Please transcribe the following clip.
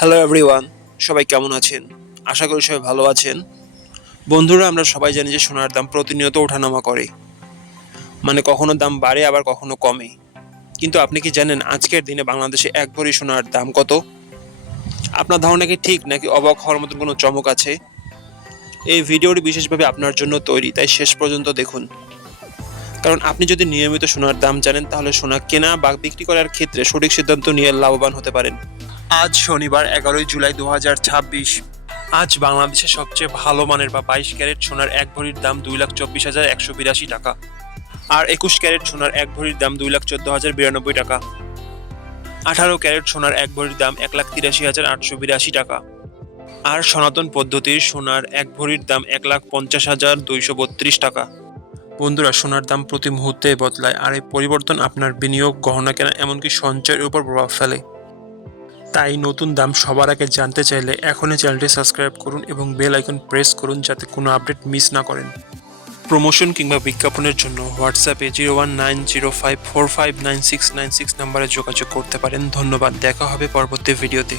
Hello everyone, সবাই কেমন আছেন? আশা করি সবাই ভালো আছেন। বন্ধুরা, আমরা সবাই জানি যে সোনার দাম প্রতিনিয়ত ওঠানামা করে, মানে কখনো দাম বাড়ে আবার কখনো কমে। কিন্তু আপনি কি জানেন আজকের দিনে বাংলাদেশে এক ভরি সোনার দাম কত? আপনার ধারণা কি ঠিক নাকি অবাক হওয়ার মতন কোনো চমক আছে? এই ভিডিওটি বিশেষভাবে আপনার জন্য তৈরি, তাই শেষ পর্যন্ত দেখুন। কারণ আপনি যদি নিয়মিত সোনার দাম জানেন তাহলে সোনা কেনা বা বিক্রি করার ক্ষেত্রে সঠিক সিদ্ধান্ত নিয়ে লাভবান হতে পারেন। আজ শনিবার 11 জুলাই 2026। আজ বাংলাদেশের সবচেয়ে ভালো মানের বা 22 ক্যারেট সোনার এক ভরির দাম 2,24,182 টাকা। আর 21 ক্যারেট সোনার এক ভরির দাম 2,14,092 টাকা। 18 ক্যারেট সোনার এক ভরির দাম 1,83,882 টাকা। আর সনাতন পদ্ধতির সোনার এক ভরির দাম 1,50,232 টাকা। বন্ধুরা, সোনার দাম প্রতি মুহূর্তে বদলায়, আর এই পরিবর্তন আপনার বিনিয়োগ, গহনা কেনা এমনকি সঞ্চয়ের উপর প্রভাব ফেলে। তাই নতুন দাম সবার আগে জানতে চাইলে এখনই চ্যানেলটি সাবস্ক্রাইব করুন এবং বেল আইকন প্রেস করুন যাতে কোনো আপডেট মিস না করেন। প্রমোশন কিংবা বিজ্ঞাপনের জন্য হোয়াটসঅ্যাপে 019054599696 নাম্বারে যোগাযোগ করতে পারেন। ধন্যবাদ, দেখা হবে পরবর্তী ভিডিওতে।